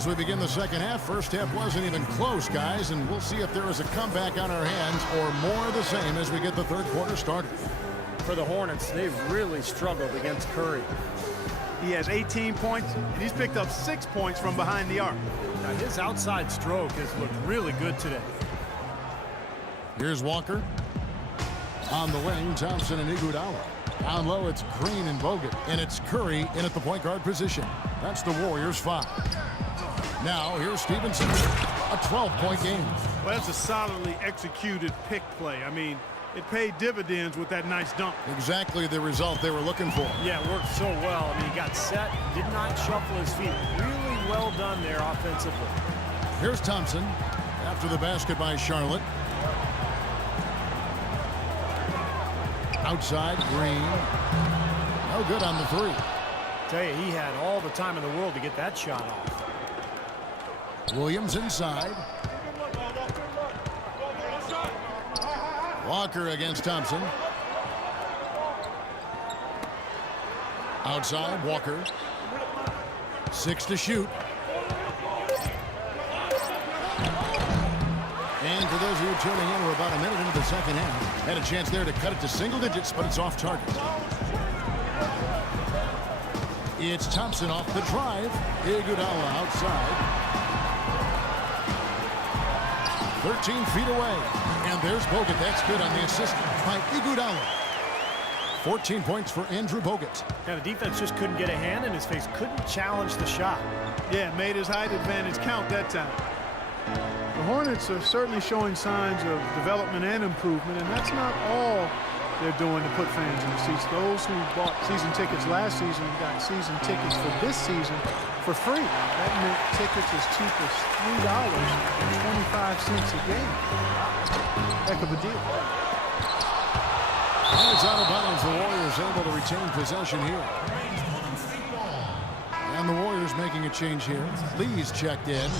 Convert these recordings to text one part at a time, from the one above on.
as we begin the second half. First half wasn't even close, guys, and we'll see if there is a comeback on our hands or more of the same as we get the third quarter started. For the Hornets, they've really struggled against Curry. He has 18 points, and he's picked up 6 points from behind the arc. Now, his outside stroke has looked really good today. Here's Walker. On the wing, Thompson and Iguodala. Down low, it's Green and Bogut, and it's Curry in at the point guard position. That's the Warriors' 5. Now, here's Stevenson. A 12-point game. Well, that's a solidly executed pick play. I mean, it paid dividends with that nice dunk. Exactly the result they were looking for. Yeah, it worked so well. I mean, he got set, did not shuffle his feet. Really well done there offensively. Here's Thompson after the basket by Charlotte. Outside, Green. No good on the three. Tell you, he had all the time in the world to get that shot off. Williams inside. Walker against Thompson. Outside, Walker. 6 to shoot. And for those of you tuning in, we're about a minute into the second half. Had a chance there to cut it to single digits, but it's off target. It's Thompson off the drive. Iguodala outside. 13 feet away. And there's Bogut. That's good on the assist by Iguodala. 14 points for Andrew Bogut. Now, the defense just couldn't get a hand in his face. Couldn't challenge the shot. Yeah, made his height advantage count that time. The Hornets are certainly showing signs of development and improvement, and that's not all they're doing to put fans in the seats. Those who bought season tickets last season got season tickets for this season for free. That meant tickets as cheap as $3.25 a game. Heck of a deal. And it's out of bounds. The Warriors able to retain possession here. And the Warriors making a change here. Lee's checked in.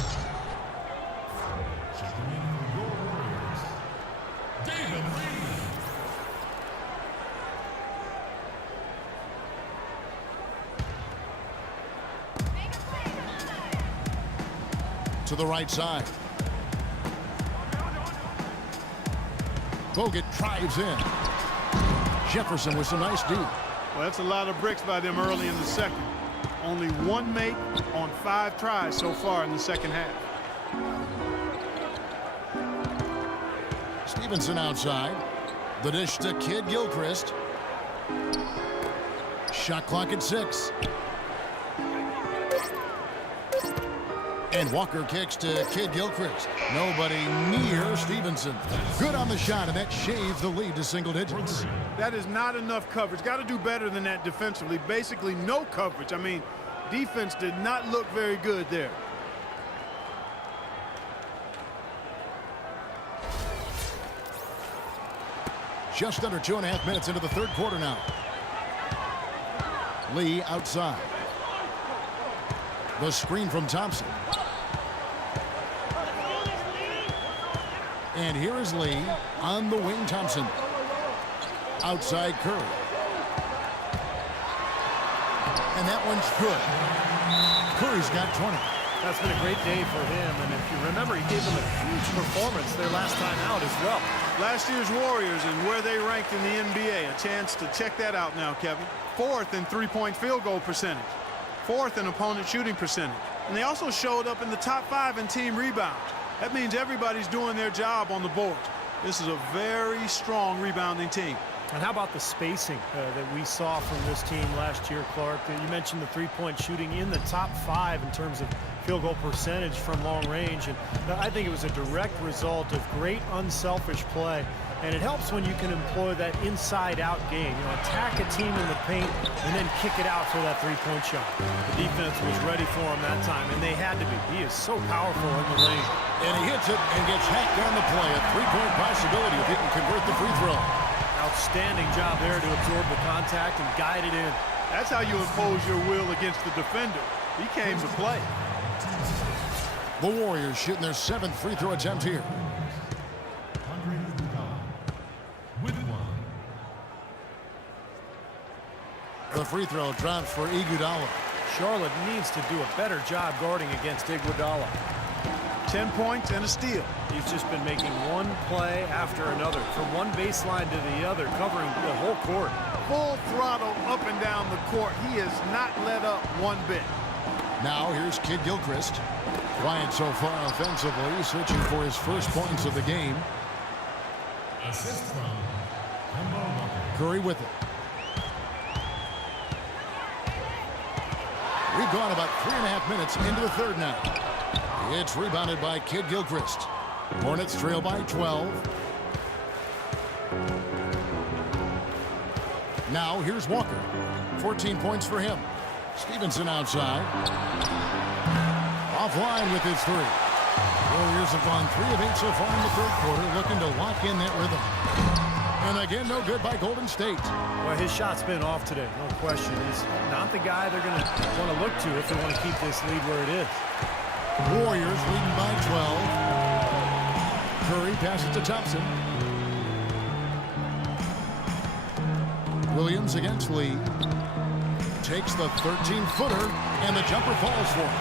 To the right side. Bogut drives in. Jefferson with some nice D. Well, that's a lot of bricks by them early in the second. Only one make on 5 tries so far in the second half. Stevenson outside. The dish to Kid Gilchrist. Shot clock at 6. And Walker kicks to Kid Gilchrist. Nobody near Stevenson. Good on the shot, and that shaves the lead to single digits. That is not enough coverage. Got to do better than that defensively. Basically no coverage. I mean, defense did not look very good there. Just under 2.5 minutes into the third quarter now. Lee outside. The screen from Thompson. And here is Lee on the wing. Thompson. Outside Curry. And that one's good. Curry's got 20. That's been a great day for him. And if you remember, he gave them a huge performance their last time out as well. Last year's Warriors and where they ranked in the NBA. A chance to check that out now, Kevin. 4th in three-point field goal percentage. 4th in opponent shooting percentage. And they also showed up in the top 5 in team rebounds. That means everybody's doing their job on the board. This is a very strong rebounding team. And how about the spacing that we saw from this team last year, Clark? You mentioned the three-point shooting in the top 5 in terms of field goal percentage from long range. And I think it was a direct result of great unselfish play. And it helps when you can employ that inside-out game. You know, attack a team in the paint and then kick it out for that three-point shot. The defense was ready for him that time, and they had to be. He is so powerful in the lane. And he hits it and gets hacked on the play. A three-point possibility if he can convert the free throw. Outstanding job there to absorb the contact and guide it in. That's how you impose your will against the defender. He came to play. The Warriors shooting their 7th free throw attempt here. The free throw drops for Iguodala. Charlotte needs to do a better job guarding against Iguodala. 10 points and a steal. He's just been making one play after another, from one baseline to the other, covering the whole court. Full throttle up and down the court. He has not let up one bit. Now here's Kid Gilchrist. Quiet so far offensively, searching for his first points of the game. Assist from Curry with it. We've gone about 3.5 minutes into the third now. It's rebounded by Kid Gilchrist. Hornets trail by 12. Now here's Walker. 14 points for him. Stevenson outside. Offline with his three. Warriors have gone 3 of 8 so far in the third quarter, looking to lock in that rhythm. And again, no good by Golden State. Well, his shot's been off today, no question. He's not the guy they're going to want to look to if they want to keep this lead where it is. Warriors leading by 12. Curry passes to Thompson. Williams against Lee. Takes the 13-footer, and the jumper falls for him.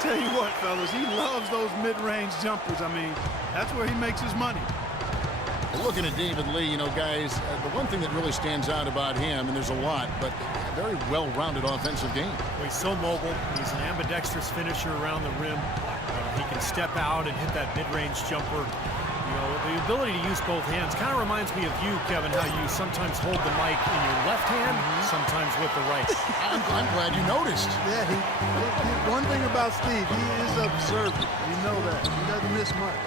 Tell you what, fellas, he loves those mid-range jumpers. I mean, that's where he makes his money. Looking at David Lee, you know, guys, the one thing that really stands out about him, and there's a lot, but a very well-rounded offensive game. Well, he's so mobile. He's an ambidextrous finisher around the rim. He can step out and hit that mid-range jumper. You know, the ability to use both hands kind of reminds me of you, Kevin, how you sometimes hold the mic in your left hand, sometimes with the right. I'm glad you noticed. Yeah, one thing about Steve, he is observant. You know that. He doesn't miss much.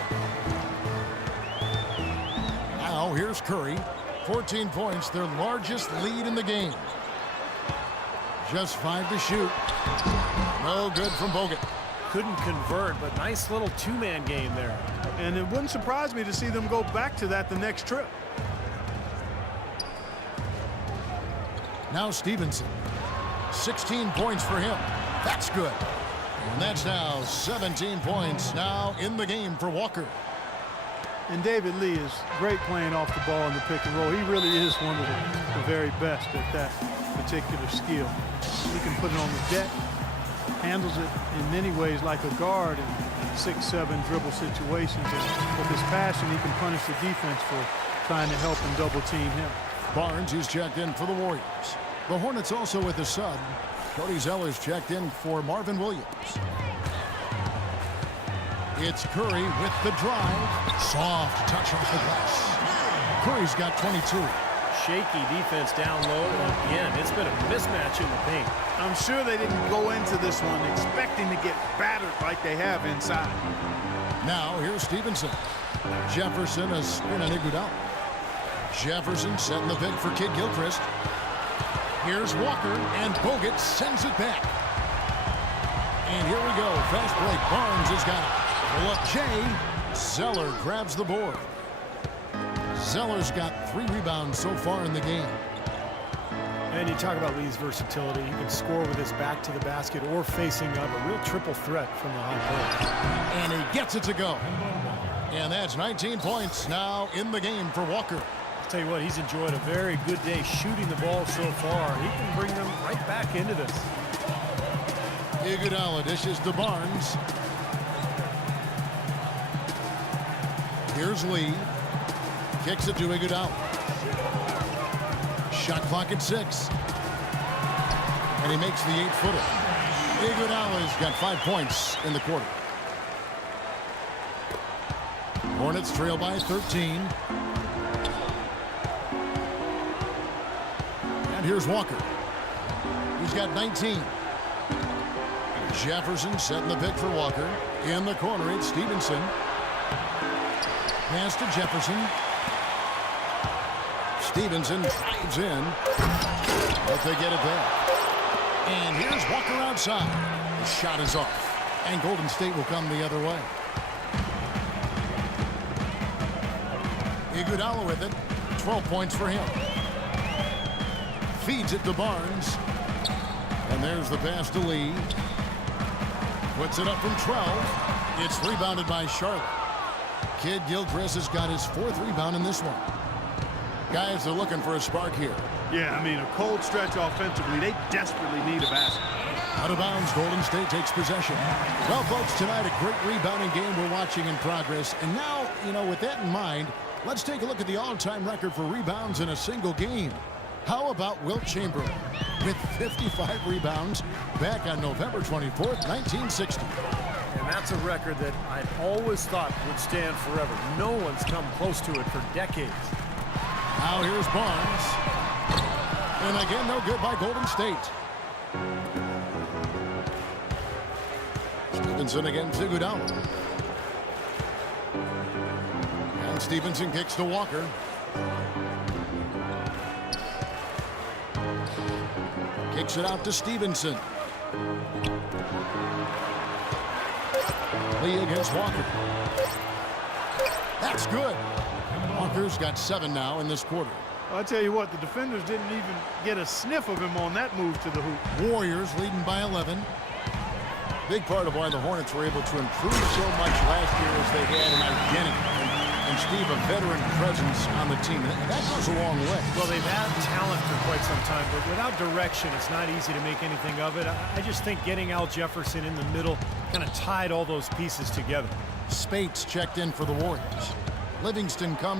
Now here's Curry. 14 points, their largest lead in the game. Just 5 to shoot. No good from Bogut. Couldn't convert, but nice little two-man game there. And it wouldn't surprise me to see them go back to that the next trip. Now Stevenson. 16 points for him. That's good. And that's now 17 points now in the game for Walker. And David Lee is great playing off the ball in the pick and roll. He really is one of the very best at that particular skill. He can put it on the deck, handles it in many ways like a guard in 6-7 dribble situations. And with his passion, he can punish the defense for trying to help and double team him. Barnes is checked in for the Warriors. The Hornets also with a sub. Cody Zeller's checked in for Marvin Williams. It's Curry with the drive. Soft touch off the glass. Curry's got 22. Shaky defense down low. Again, it's been a mismatch in the paint. I'm sure they didn't go into this one expecting to get battered like they have inside. Now here's Stevenson. Jefferson a screen on Iguodala. Jefferson setting the pick for Kid Gilchrist. Here's Walker, and Bogut sends it back. And here we go. Fast break. Barnes has got it. Pull up Jay. Zeller grabs the board. Zeller's got 3 rebounds so far in the game. And you talk about Lee's versatility. He can score with his back to the basket or facing up. A real triple threat from the high post. And he gets it to go. And that's 19 points now in the game for Walker. I'll tell you what, he's enjoyed a very good day shooting the ball so far. He can bring them right back into this. Iguodala dishes to Barnes. Here's Lee. Kicks it to Iguodala. Shot clock at 6. And he makes the 8-footer. Iguodala's got 5 points in the quarter. Hornets trail by 13. And here's Walker. He's got 19. Jefferson setting the pick for Walker. In the corner, it's Stevenson. Pass to Jefferson. Stevenson drives in, but they get it back. And here's Walker outside. The shot is off, and Golden State will come the other way. Iguodala with it. 12 points for him. Feeds it to Barnes. And there's the pass to Lee. Puts it up from 12. It's rebounded by Charlotte. Kid Gilchrist has got his 4th rebound in this one. Guys, they're looking for a spark here. Yeah, I mean, a cold stretch offensively. They desperately need a basket. Out of bounds, Golden State takes possession. Well, folks, tonight a great rebounding game we're watching in progress. And now, with that in mind, let's take a look at the all-time record for rebounds in a single game. How about Wilt Chamberlain with 55 rebounds back on November 24th, 1960. And that's a record that I've always thought would stand forever. No one's come close to it for decades. Now here's Barnes. And again, no good by Golden State. Stevenson against Iguodala. And Stevenson kicks to Walker. Kicks it out to Stevenson. Lee against Walker. That's good. Walker's got 7 now in this quarter. I'll tell you what, the defenders didn't even get a sniff of him on that move to the hoop. Warriors leading by 11. Big part of why the Hornets were able to improve so much last year is they had an identity. And Steve, a veteran presence on the team. That goes a long way. Well, they've had talent for quite some time, but without direction, it's not easy to make anything of it. I just think getting Al Jefferson in the middle kind of tied all those pieces together. Spates checked in for the Warriors. Livingston comes